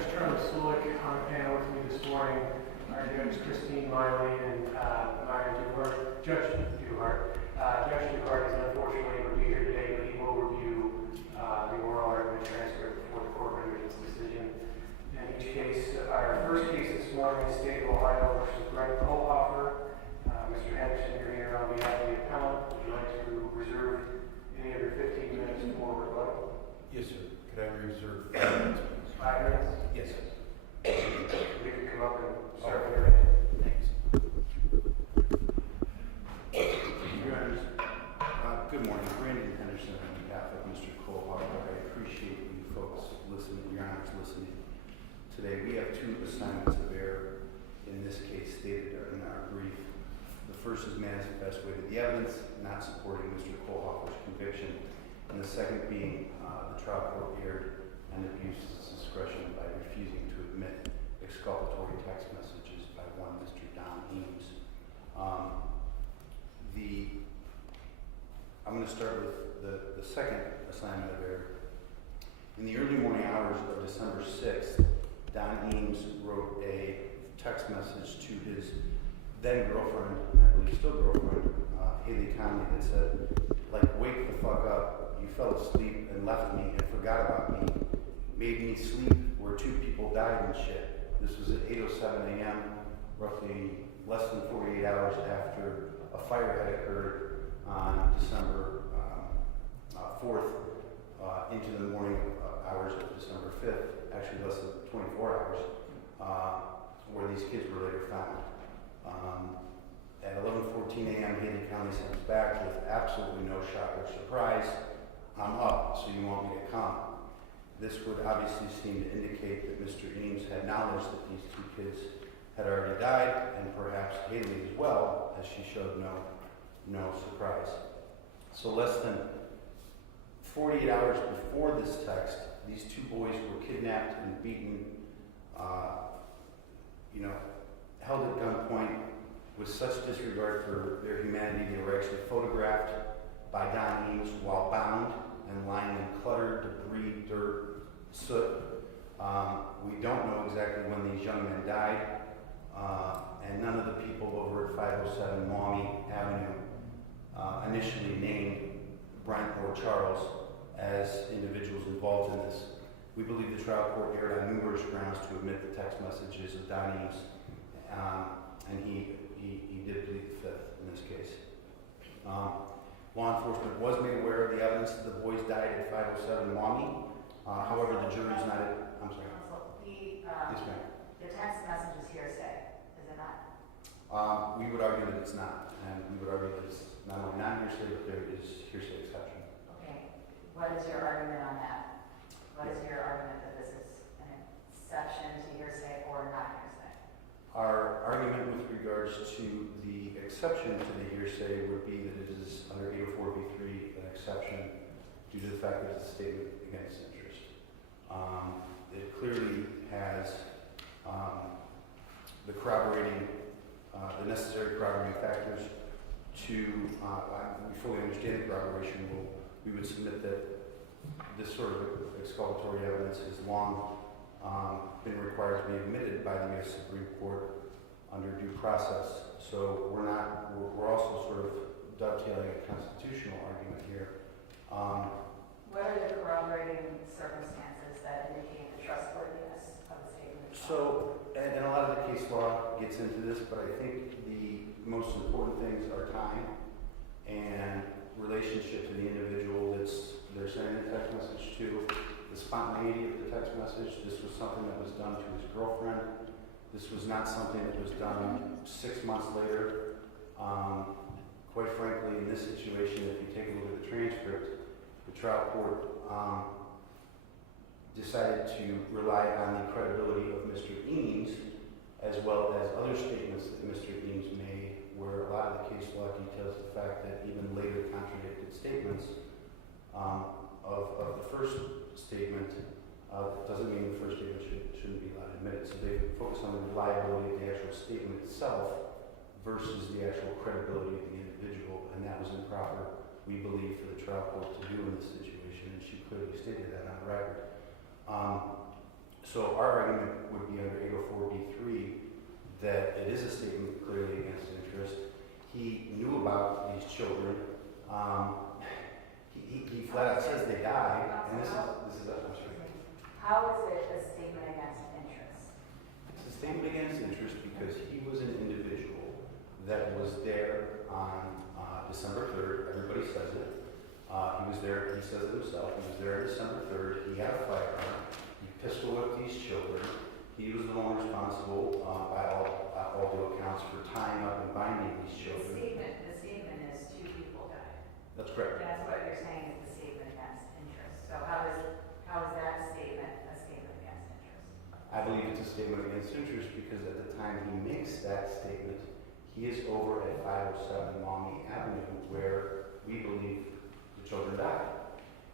Judge Charlie Sulik on the panel with me this morning. Our Judge Christine Miley and Myron Duhart. Judge Duhart. Judge Duhart is unfortunately able to be here today, but he will review the oral argument transcript before the court renders its decision. In each case, our first case this morning is State of Ohio versus Brent Kohlhofer. Mr. Henderson, you're here on behalf of the appellant. Would you like to reserve any of your 15 minutes for rebuttal? Yes, sir. Could I reserve 5 minutes, please? 5 minutes? Yes, sir. We can come up and start with Okay. your Thanks. Good morning. Brandon Henderson on behalf of Mr. Kohlhofer. I appreciate you folks listening, your honors listening. Today we have 2 assignments of error in this case stated in our brief. The first is manifest weight of the evidence, not supporting Mr. Kohlhofer's conviction, and the second being the trial court erred and abused its discretion by refusing to admit exculpatory text messages by one Mr. Don Eames. I'm going to start with the second assignment of error. In the early morning hours of December 6th, Don Eames wrote a text message to his then girlfriend, and I believe still girlfriend, Haley Conley, that said, like, wake the fuck up, you fell asleep and left me and forgot about me, made me sleep where 2 people died and shit. This was at 8:07 a.m., roughly less than 48 hours after a fire had occurred on December 4th into the morning hours of December 5th, actually less than 24 hours, where these kids were later found. At 11:14 a.m., Haley County sends back with absolutely no shock or surprise, I'm up, so you want me to come. This would obviously seem to indicate that Mr. Eames had knowledge that these 2 kids had already died, and perhaps Haley as well, as she showed no surprise. So less than 48 hours before this text, these 2 boys were kidnapped and beaten, held at gunpoint with such disregard for their humanity. They were actually photographed by Don Eames while bound and lying in clutter, debris, dirt, soot. We don't know exactly when these young men died, and none of the people over at 507 Maumee Avenue initially named Brent or Charles as individuals involved in this. We believe the trial court erred on numerous grounds to admit the text messages of Don Eames, and he did plead the fifth in this case. Law enforcement was made aware of the evidence that the boys died at 507 Maumee. However, the jury's not at, I'm sorry. Yes, ma'am. The text message is hearsay, is it not? We would argue that it's not, and we would argue that it's not only not hearsay, but there is hearsay exception. Okay. What is your argument on that? What is your argument that this is an exception to hearsay or not hearsay? Our argument with regards to the exception to the hearsay would be that it is under 804b3 an exception due to the fact that it's a statement against interest. It clearly has the necessary corroborating factors to, we fully understand the corroboration. We would submit that this sort of exculpatory evidence has long been required to be admitted by the U.S. Supreme Court under due process. So we're also sort of dovetailing a constitutional argument here. What are the corroborating circumstances that indicate the trustworthiness of the statement? So, and a lot of the case law gets into this, but I think the most important things are time and relationship to the individual they're sending the text message to, the spontaneity of the text message. This was something that was done to his girlfriend. This was not something that was done 6 months later. Quite frankly, in this situation, if you take a look at the transcript, the trial court decided to rely on the credibility of Mr. Eames as well as other statements that Mr. Eames made, where a lot of the case law details the fact that even later contradicted statements of the first statement doesn't mean the first statement shouldn't be allowed admitted. So they focus on the reliability of the actual statement itself versus the actual credibility of the individual, and that was improper, we believe, for the trial court to do in this situation, and she clearly stated that on the record. So our argument would be under 804B3 that it is a statement clearly against interest. He knew about these children. He flat out says they died, and this is I'm sorry. How is it a statement against interest? It's a statement against interest because he was an individual that was there on December 3rd. Everybody says it. He was there, he says it himself. He was there December 3rd. He had a firearm. He pistol whipped these children. He was the one responsible, by all due accounts, for tying up and binding these children. The statement is 2 people died. That's correct. That's what you're saying is the statement against interest. So how is that statement a statement against interest? I believe it's a statement against interest because at the time he makes that statement, he is over at 507 Maumee Avenue where we believe the children died.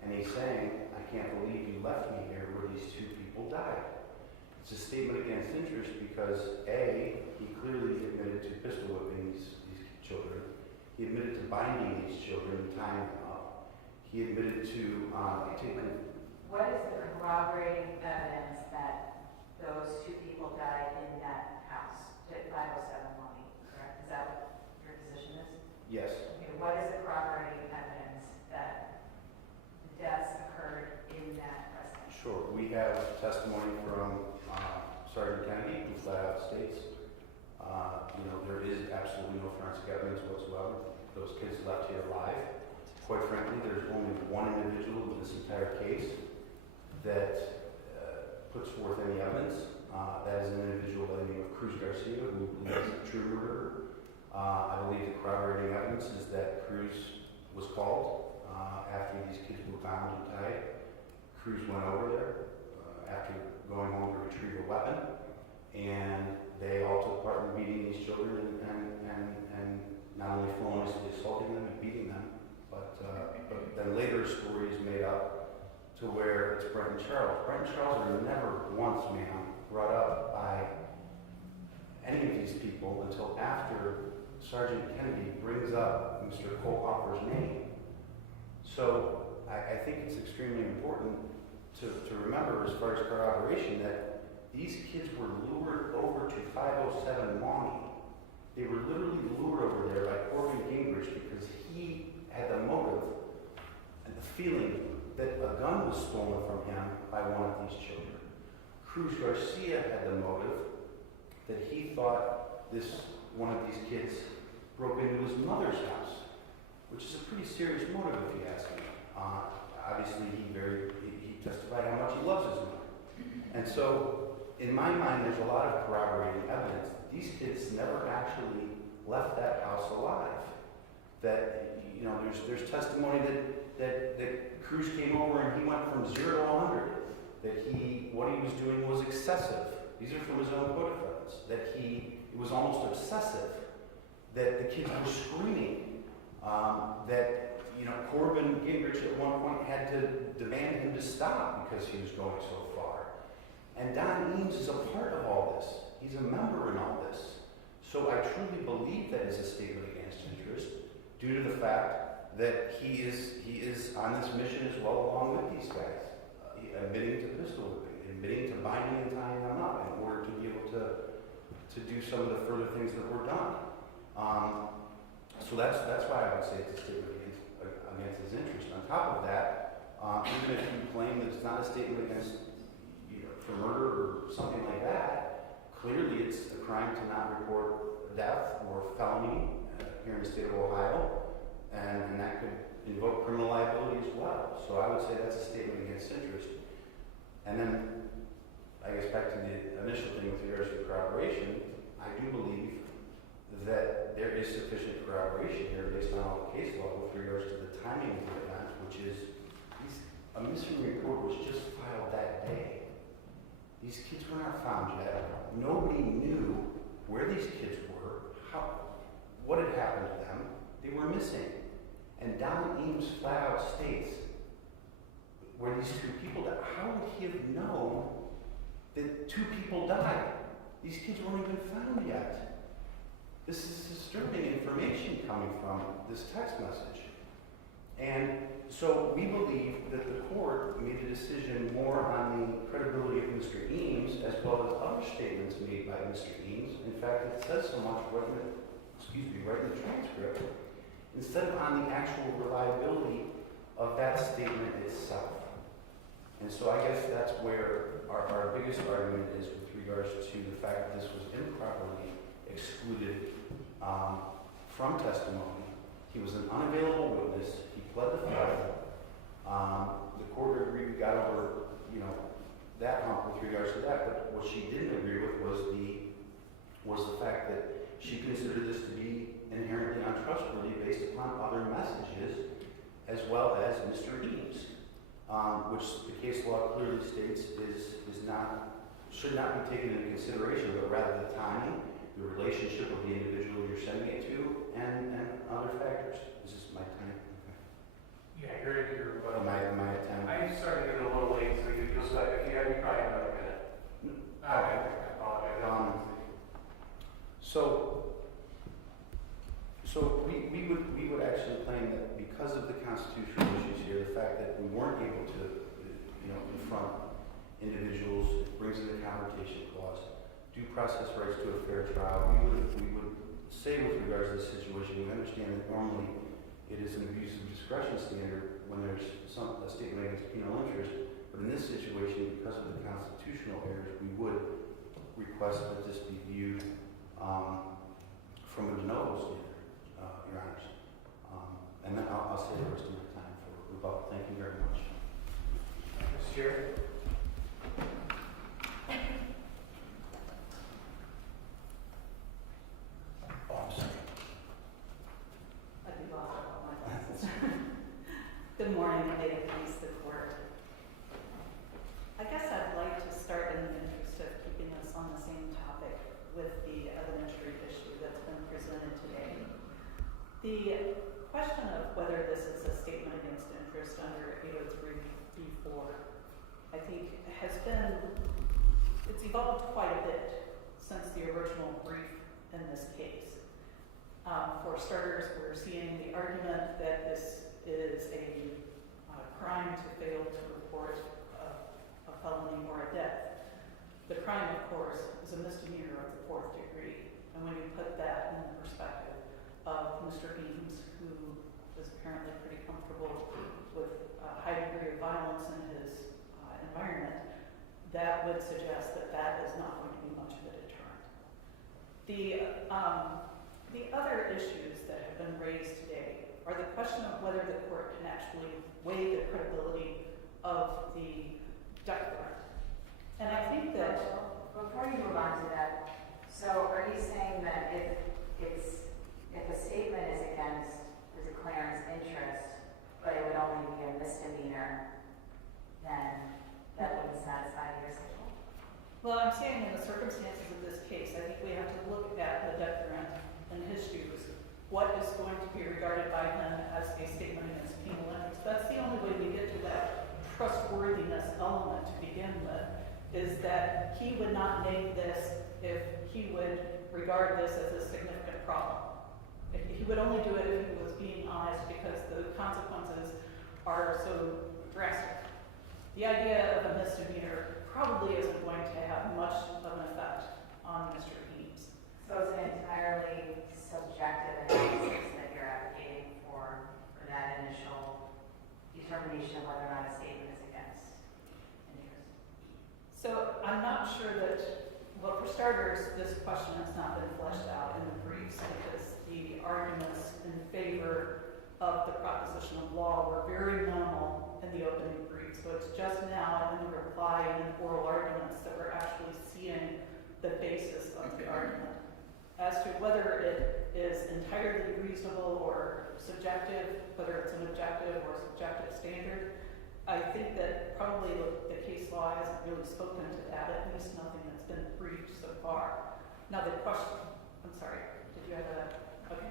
And he's saying, I can't believe you left me here where these 2 people died. It's a statement against interest because A, he clearly admitted to pistol whipping these children. He admitted to binding these children and tying them up. He admitted to taking... What is the corroborating evidence that those 2 people died in that house at 507 Maumee, correct? Is that what your position is? Yes. Okay, what is the corroborating evidence that the deaths occurred in that residence? Sure. We have testimony from Sergeant Kennedy, who flat out states, there is absolutely no forensic evidence whatsoever. Those kids left here alive. Quite frankly, there's only one individual in this entire case that puts forth any evidence. That is an individual by the name of Cruz Garcia, who believes a true murderer. I believe the corroborating evidence is that Cruz was called after these kids were bound and tied. Cruz went over there after going home to retrieve a weapon, and they all took part in beating these children and not only feloniously assaulting them and beating them, but then later a story is made up to where it's Brent and Charles. Brent and Charles are never once, brought up by any of these people until after Sergeant Kennedy brings up Mr. Kohlhofer's name. So I think it's extremely important to remember, as far as corroboration, that these kids were lured over to 507 Maumee. They were literally lured over there by Corbin Gingrich because he had the motive and the feeling that a gun was stolen from him by one of these children. Cruz Garcia had the motive that he thought one of these kids broke into his mother's house, which is a pretty serious motive if you ask me. Obviously, he testified how much he loves his mother. And so, in my mind, there's a lot of corroborating evidence that these kids never actually left that house alive. That, there's testimony that Cruz came over and he went from 0 to 100. That what he was doing was excessive. These are from his own co-defendants. That it was almost obsessive. That the kids were screaming. That Corbin Gingrich at one point had to demand him to stop because he was going so far. And Don Eames is a part of all this. He's a member in all this. So I truly believe that is a statement against interest due to the fact that he is on this mission as well along with these guys, admitting to pistol whipping, admitting to binding and tying them up in order to be able to do some of the further things that were done. So that's why I would say it's a statement against his interest. On top of that, even if you claim that it's not a statement against for murder or something like that, clearly it's a crime to not report death or felony here in the state of Ohio, and that could invoke criminal liability as well. So I would say that's a statement against interest. And then, I guess back to the initial thing with regards to corroboration, I do believe that there is sufficient corroboration here based on all the case law with regards to the timing of the event, which is a missing report was just filed that day. These kids were not found yet. Nobody knew where these kids were, what had happened to them. They were missing. And Don Eames flat out states where these 2 people died. How would he have known that 2 people died? These kids weren't even found yet. This is disturbing information coming from this text message. And so we believe that the court made a decision more on the credibility of Mr. Eames as well as other statements made by Mr. Eames. In fact, it says so much right in the transcript, instead of on the actual reliability of that statement itself. And so I guess that's where our biggest argument is with regards to the fact that this was improperly excluded from testimony. He was an unavailable witness. He pled the fifth. The court agreed, we got over, that hump with regards to that. But what she didn't agree with was the fact that she considered this to be inherently untrustworthy based upon other messages, as well as Mr. Eames, which the case law clearly states should not be taken into consideration, but rather the timing, the relationship of the individual you're sending it to, and other factors. This is my time. Yeah, you're at your, Am I at time? I'm starting to get a little late, so you'll start, if you have, you probably have another minute. Okay, I apologize. So we would actually claim that because of the constitutional issues here, the fact that we weren't able to, confront individuals, it brings in the confrontation clause, due process rights to a fair trial. We would say with regards to this situation, we understand that normally it is an abuse of discretion standard when there's a statement against penal interest, but in this situation, because of the constitutional errors, we would request that this be viewed from a de novo standard, Your Honors. And then I'll save the rest of my time for rebuttal. Thank you very much. Mr. Chair. Good morning, and may it please the court. I guess I'd like to start in the interest of keeping us on the same topic with the evidentiary issue that's been presented today. The question of whether this is a statement against interest under 803b4, I think it's evolved quite a bit since the original brief in this case. For starters, we're seeing the argument that this is a crime to fail to report a felony or a death. The crime, of course, is a misdemeanor of the 4th degree. And when you put that in the perspective of Mr. Eames, who is apparently pretty comfortable with a high degree of violence in his environment, that would suggest that that is not going to be much of a deterrent. The other issues that have been raised today are the question of whether the court can actually weigh the credibility of the declarant. And I think that... Before you move on to that, so are you saying that if a statement is against the declarant's interest, but it would only be a misdemeanor, then that wouldn't satisfy your schedule? Well, I'm saying in the circumstances of this case, I think we have to look at the declarant and his shoes. What is going to be regarded by him as a statement against penal interest? That's the only way we get to that trustworthiness element to begin with, is that he would not make this if he would regard this as a significant problem. He would only do it if he was being honest, because the consequences are so drastic. The idea of a misdemeanor probably isn't going to have much of an effect on Mr. Eames. So it's an entirely subjective analysis that you're advocating for that initial determination of whether or not a statement is against interest? So I'm not sure that, well, for starters, this question has not been fleshed out in the briefs, because the arguments in favor of the proposition of law were very minimal in the opening brief. So it's just now in the reply and oral arguments that we're actually seeing the basis of the argument. As to whether it is entirely reasonable or subjective, whether it's an objective or subjective standard, I think that probably the case law hasn't really spoken to that, at least nothing that's been briefed so far. Now the question, I'm sorry, did you have that? Okay.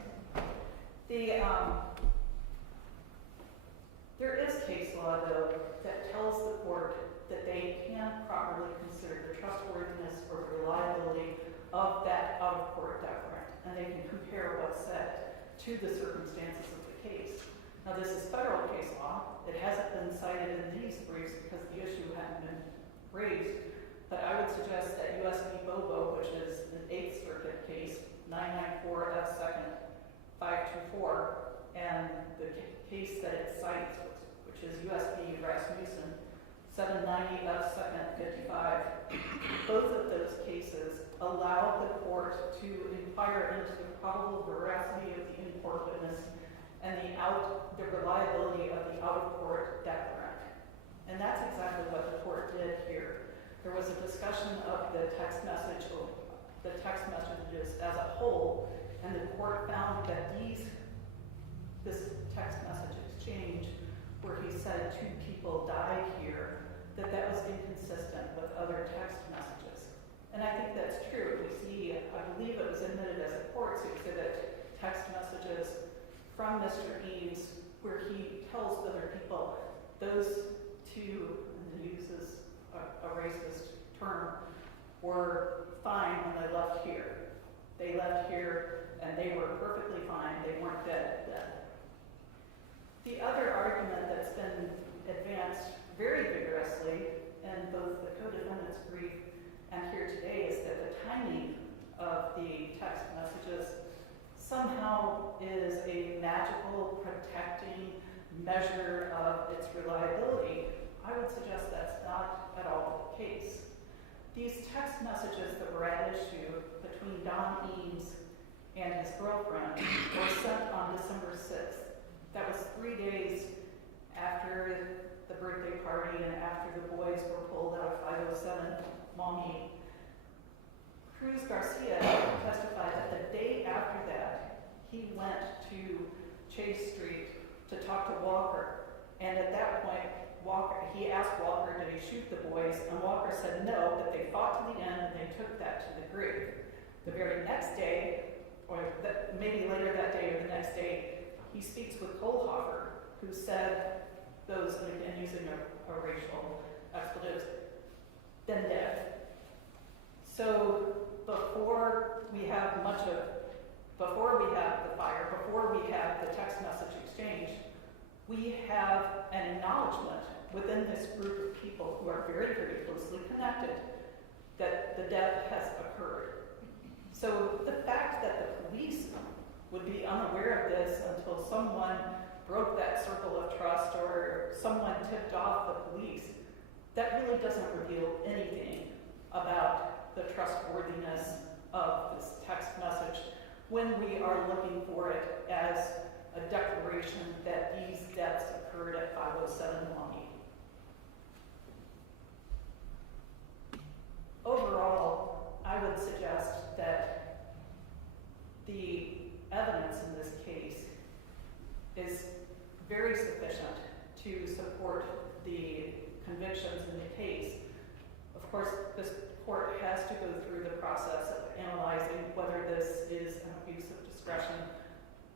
There is case law, though, that tells the court that they can properly consider the trustworthiness or the reliability of that out-of-court declarant, and they can compare what's said to the circumstances of the case. Now, this is federal case law. It hasn't been cited in these briefs because the issue hadn't been raised, but I would suggest that U.S. v. Bobo, which is an 8th Circuit case, 994 F. 2nd, 524, and the case that it cites, which is U.S. v. Rasmussen, 790 F. 2nd, 55. Both of those cases allow the court to inquire into the probable veracity of the in-court witness and the reliability of the out-of-court declarant. And that's exactly what the court did here. There was a discussion of the text messages as a whole, and the court found that this text message exchange, where he said 2 people died here, that was inconsistent with other text messages. And I think that's true. We see, I believe it was admitted as a court's exhibit, text messages from Mr. Eames, where he tells other people, those 2, and he uses a racist term, were fine when they left here. They left here and they were perfectly fine. They weren't dead. The other argument that's been advanced very vigorously in both the co-defendant's brief and here today is that the timing of the text messages somehow is a magical protecting measure of its reliability. I would suggest that's not at all the case. These text messages that were at issue between Don Eames and his girlfriend were sent on December 6th. That was 3 days after the birthday party and after the boys were pulled out of 507 Maumee. Cruz Garcia testified that the day after that, he went to Chase Street to talk to Walker. And at that point, he asked Walker, did he shoot the boys? And Walker said no, but they fought to the end and they took that to the grave. The very next day, or maybe later that day or the next day, he speaks with Kohlhofer, who said those, and again using a racial expletives, then dead. So before we have the fire, before we have the text message exchange, we have an acknowledgement within this group of people who are very, very closely connected that the death has occurred. So the fact that the police would be unaware of this until someone broke that circle of trust or someone tipped off the police, that really doesn't reveal anything about the trustworthiness of this text message when we are looking for it as a declaration that these deaths occurred at 507 Maumee. Overall, I would suggest that the evidence in this case is very sufficient to support the convictions in the case. Of course, this court has to go through the process of analyzing whether this is an abuse of discretion.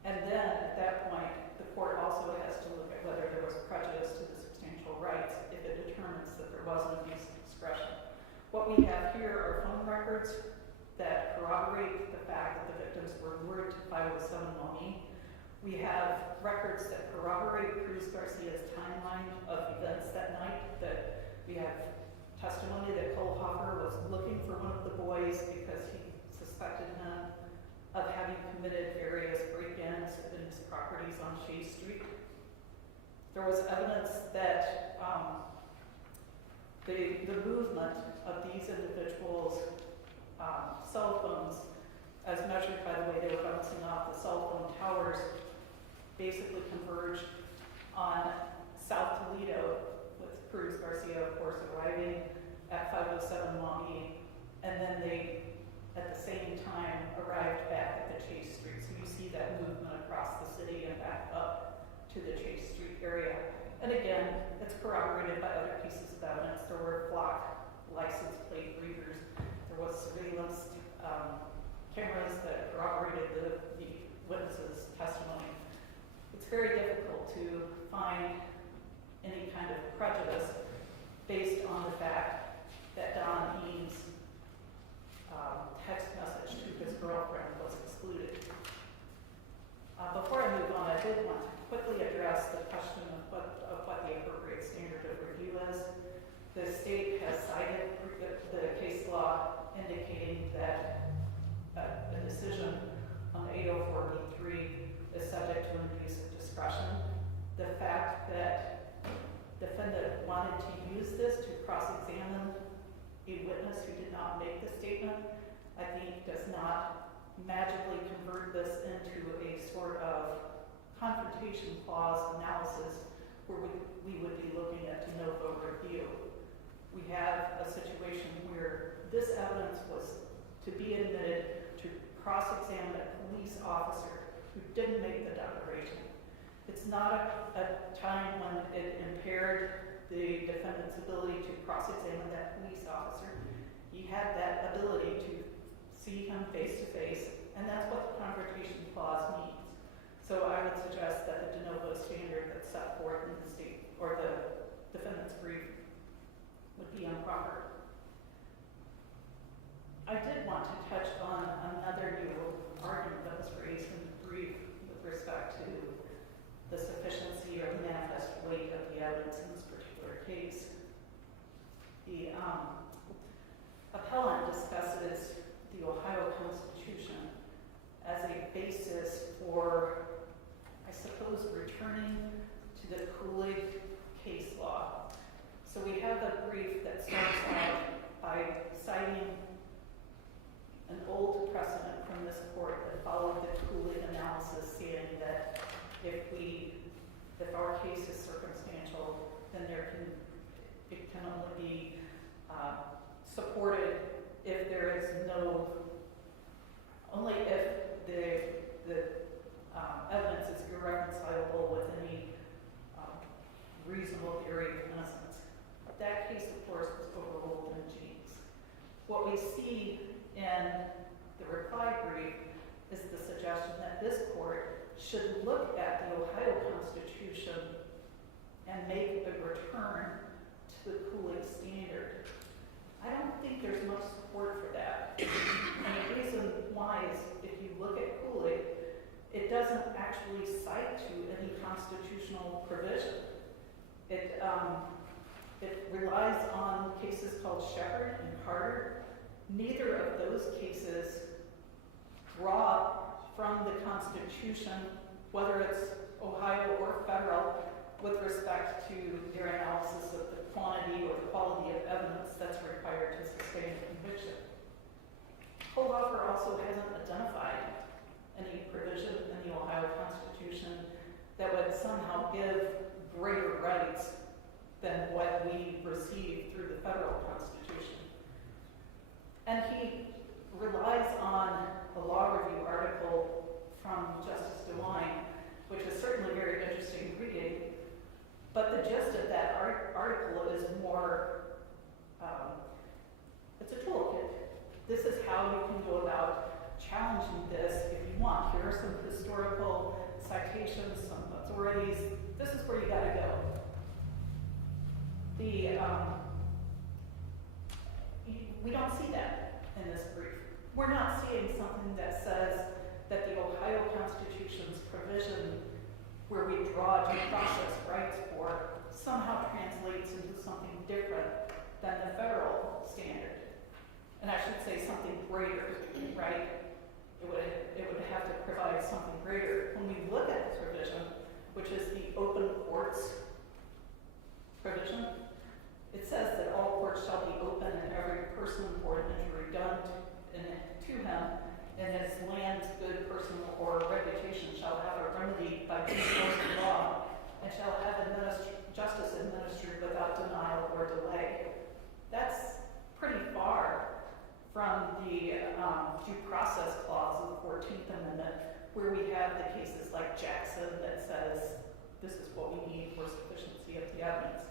And then at that point, the court also has to look at whether there was prejudice to the substantial rights if it determines that there was an abuse of discretion. What we have here are phone records that corroborate the fact that the victims were lured to 507 Maumee. We have records that corroborate Cruz Garcia's timeline of events that night, that we have testimony that Kohlhofer was looking for one of the boys because he suspected him of having committed various break-ins in his properties on Chase Street. There was evidence that the movement of these individuals' cell phones, as measured by the way they were bouncing off the cell phone towers, basically converged on South Toledo, with Cruz Garcia, of course, arriving at 507 Maumee, and then they, at the same time, arrived back at the Chase Street. So you see that movement across the city and back up to the Chase Street area. And again, it's corroborated by other pieces of evidence. There were flock license plate readers. There was surveillance cameras that corroborated the witness's testimony. It's very difficult to find any kind of prejudice based on the fact that Don Eames' text message to his girlfriend was excluded. Before I move on, I did want to quickly address indicating that a decision on 804B3 is subject to an abuse of discretion. The fact that defendant wanted to use this to cross-examine a witness who did not make the statement, I think does not magically convert this into a sort of confrontation clause analysis where we would be looking at de novo review. We have a situation where this evidence was to be admitted to cross-examine a police officer who didn't make the declaration. It's not a time when it impaired the defendant's ability to cross-examine that police officer. He had that ability to see him face to face, and that's what the confrontation clause means. So I would suggest that the de novo standard that's set forth in the state or the defendant's brief would be improper. I did want to touch on another new argument that was raised in the brief with respect to the sufficiency or manifest weight of the evidence in this particular case. The appellant discusses the Ohio Constitution as a basis for, I suppose, returning to the Kool-Aid case law. So we have a brief that starts out by citing an old precedent from this court that followed the Kool-Aid analysis, saying that if our case is circumstantial, then it can only be supported if there is only if the evidence is irreconcilable with any reasonable theory of innocence. That case, of course, was overruled in Jeans. What we see in the reply brief is the suggestion that this court should look at the Ohio Constitution and make a return to the Kool-Aid standard. I don't think there's much support for that. And the reason why is if you look at Kool-Aid, it doesn't actually cite to any constitutional provision. It relies on cases called Shepard and Carter. Neither of those cases draw from the Constitution, whether it's Ohio or federal, with respect to their analysis of the quantity or the quality of evidence that's required to sustain a conviction. Kohlhofer also hasn't identified any provision in the Ohio Constitution that would somehow give greater rights than what we receive through the federal Constitution. And he relies on a law review article from Justice DeWine, which is certainly very interesting reading, but the gist of that article is more, it's a toolkit. This is how you can go about challenging this if you want. Here are some historical citations, some authorities. This is where you gotta go. We don't see that in this brief. We're not seeing something that says that the Ohio Constitution's provision where we draw due process rights for somehow translates into something different than the federal standard. And I should say something greater, right? It would have to provide something greater. When we look at the provision, which is the open courts provision, it says that all courts shall be open and every person for an injury done to him and his land, good, personal, or reputation shall have a remedy by due course of law and shall have justice administered without denial or delay. That's pretty far from the due process clause of the 14th Amendment, where we have the cases like Jackson that says this is what we need for sufficiency of the evidence.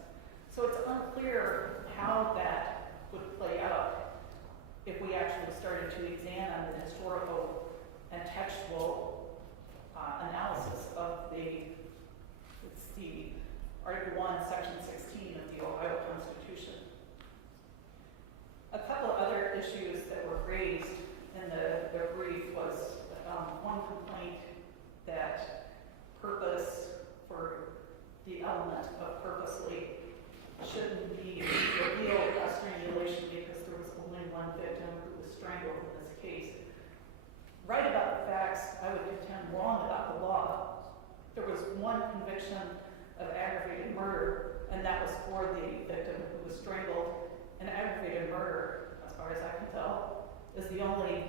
So it's unclear how that would play out if we actually started to examine the historical and textual analysis of it's the Article 1, Section 16 of the Ohio Constitution. A couple other issues that were raised in the brief was one complaint that purpose for the element of purposely shouldn't be revealed as strangulation because there was only one victim who was strangled in this case. Right about the facts, I would contend wrong about the law. There was one conviction of aggravated murder, and that was for the victim who was strangled. And aggravated murder, as far as I can tell, is the only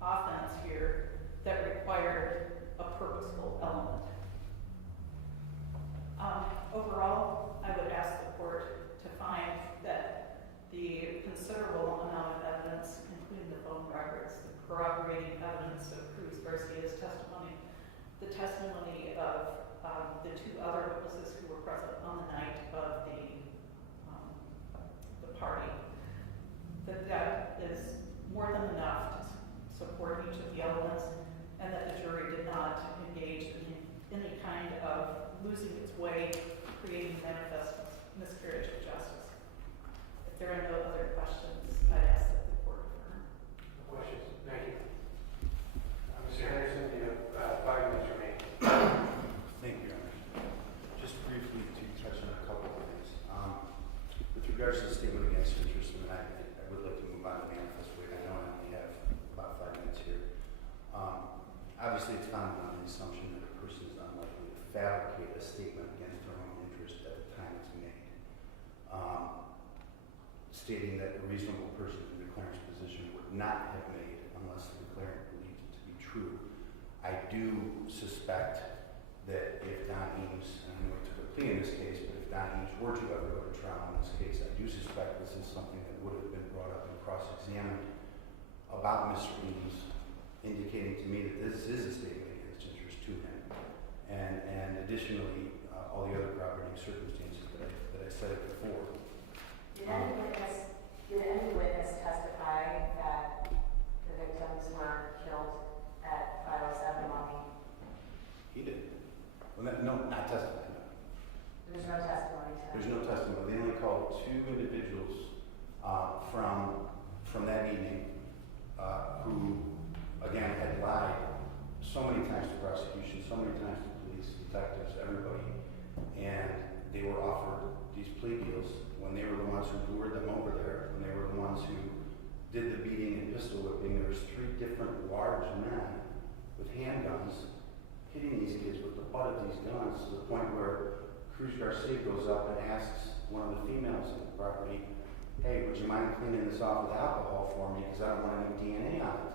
offense here that required a purposeful element. Overall, I would ask the court to find that the considerable amount of evidence, including the phone records, the corroborating evidence of Cruz Garcia's testimony, the testimony of the two other witnesses who were present on the night of the party, that is more than enough to support each of the elements, and that the jury did not engage in any kind of losing its way, creating manifest miscarriage of justice. If there are no other questions, I'd ask that the court affirm. No questions? Thank you. Mr. Henderson, you have 5 minutes remaining. Thank you, Your Honor. Just briefly to touch on a couple of things. With regards to the statement against interest, I would like to move on to manifest weight. I know I only have about 5 minutes here. Obviously, it's founded on the assumption that a person is unlikely to fabricate a statement against their own interest at the time it's made. Stating that a reasonable person in the declarant's position would not have made unless the declarant believed it to be true. I do suspect that if Don Eames, and I know he took a plea in this case, but if Don Eames were to ever go to trial in this case, I do suspect this is something that would have been brought up and cross-examined about Mr. Eames, indicating to me that this is a statement against interest to him. And additionally, all the other corroborating circumstances that I cited before. Did any witness testify that the victims were killed at 507 Mommy? He did. Well, no, not testifying. No. There's no testimony to that. There's no testimony. They only called 2 individuals from that evening who, again, had lied so many times to prosecution, so many times to police, detectives, everybody, and they were offered these plea deals when they were the ones who lured them over there, when they were the ones who did the beating and pistol whipping. There was 3 different large men with handguns hitting these kids with the butt of these guns to the point where Cruz Garcia goes up and asks one of the females in the property, hey, would you mind cleaning this off with alcohol for me because I don't want any DNA on it.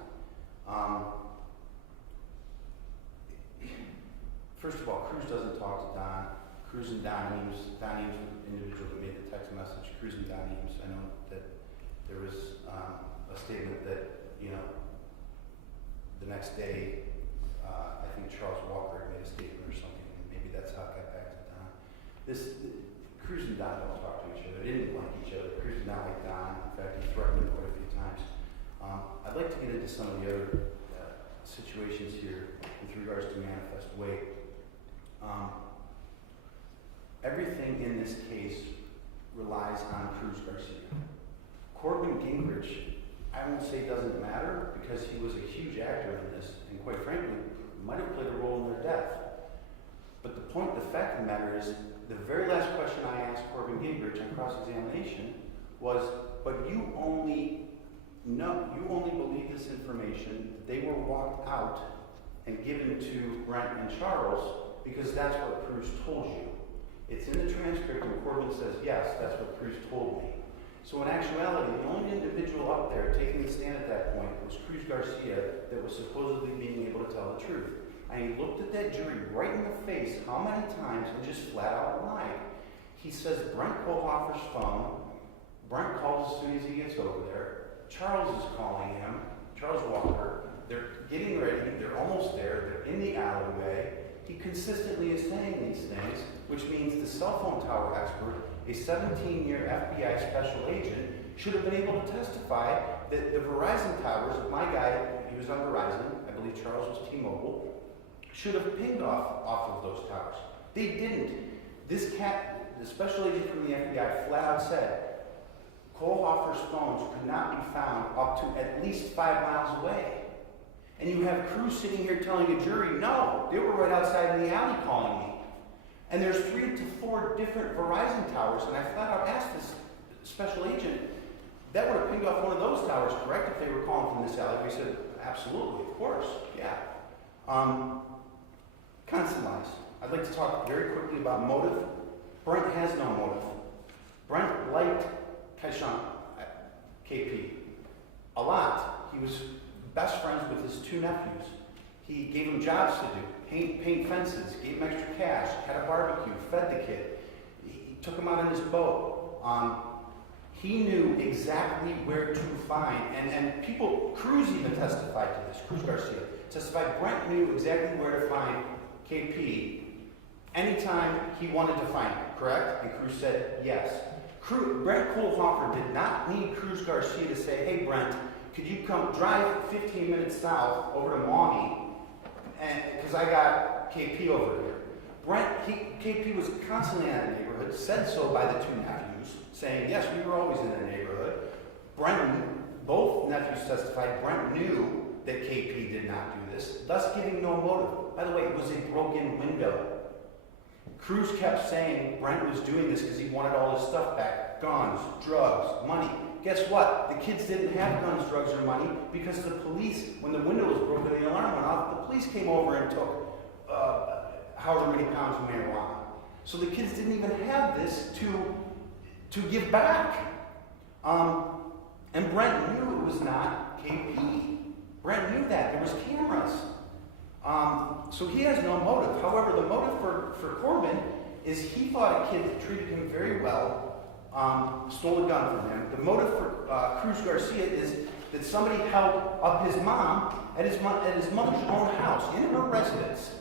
First of all, Cruz doesn't talk to Don. Cruz and Don Eames the individual that made the text message, Cruz and Don Eames, I know that there was a statement that, the next day, I think Charles Walker had made a statement or something, and maybe that's how it got back to Don. Cruz and Don don't talk to each other. They didn't like each other. Cruz did not like Don. In fact, he threatened him quite a few times. I'd like to get into some of the other situations here with regards to manifest weight. Everything in this case relies on Cruz Garcia. Corbin Gingrich, I won't say doesn't matter because he was a huge actor in this, and quite frankly, might have played a role in their death. But the fact of the matter is, the very last question I asked Corbin Gingrich on cross-examination was, but you only believe this information that they were walked out and given to Brent and Charles because that's what Cruz told you. It's in the transcript and Corbin says, yes, that's what Cruz told me. So in actuality, the only individual up there taking the stand at that point was Cruz Garcia that was supposedly being able to tell the truth. And he looked at that jury right in the face how many times and just flat out lied. He says Brent Kohlhofer's phone. Brent calls as soon as he gets over there. Charles is calling him, Charles Walker. They're getting ready. They're almost there. They're in the alleyway. He consistently is saying these things, which means the cell phone tower expert, a 17-year FBI special agent, should have been able to testify that the Verizon towers, my guy, he was on Verizon, I believe Charles was T-Mobile, should have pinged off of those towers. They didn't. This cat, the special agent from the FBI, flat out said, Kohlhofer's phones could not be found up to at least 5 miles away. And you have Cruz sitting here telling a jury, no, they were right outside in the alley calling me. And there's 3 to 4 different Verizon towers, and I flat out asked this special agent, that would have pinged off one of those towers, correct, if they were were calling from this alley. We said, absolutely, of course, yeah. Constant lies. I'd like to talk very quickly about motive. Brent has no motive. Brent liked KyShawn, KP, a lot. He was best friends with his two nephews. He gave him jobs to do, paint fences, gave him extra cash, had a barbecue, fed the kid. He took him out on his boat. He knew exactly where to find, and people, Cruz even testified to this, Cruz Garcia testified, Brent knew exactly where to find KP anytime he wanted to find him, correct? And Cruz said yes. Brent Kohlhofer did not need Cruz Garcia to say, hey Brent, could you come drive 15 minutes south over to Maumee, because I got KP over here. KP was constantly in the neighborhood, said so by the two nephews, saying, yes, we were always in the neighborhood. Both nephews testified, Brent knew that KP did not do this, thus giving no motive. By the way, it was a broken window. Cruz kept saying Brent was doing this because he wanted all his stuff back. Guns, drugs, money. Guess what? The kids didn't have guns, drugs, or money because the police, when the window was broken and the alarm went off, the police came over and took however many pounds of marijuana. So the kids didn't even have this to give back. And Brent knew it was not KP. Brent knew that. There was cameras. So he has no motive. However, the motive for Corbin is he thought a kid that treated him very well stole a gun from him. The motive for Cruz Garcia is that somebody held up his mom at his mother's own house, in her residence.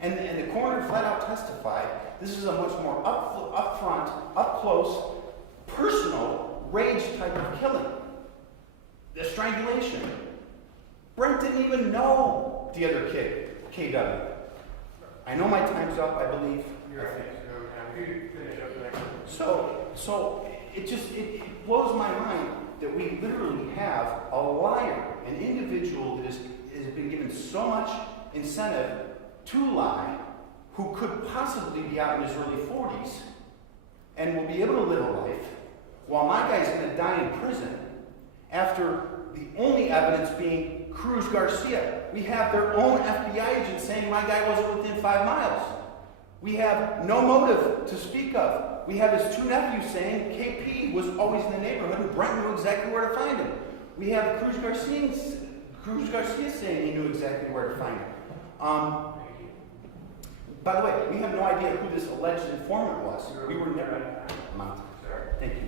And the coroner flat out testified, this is a much more upfront, up close, personal, rage type of killing. The strangulation. Brent didn't even know the other kid, KW. I know my time's up, I believe. You're right. So, you finish up the next one. So it blows my mind that we literally have a liar, an individual that has been given so much incentive to lie, who could possibly be out in his early 40s and will be able to live a life, while my guy's going to die in prison after the only evidence being Cruz Garcia. We have their own FBI agent saying my guy wasn't within 5 miles. We have no motive to speak of. We have his two nephews saying KP was always in the neighborhood and Brent knew exactly where to find him. We have Cruz Garcia saying he knew exactly where to find him. By the way, we have no idea who this alleged informant was. We were never. Thank you.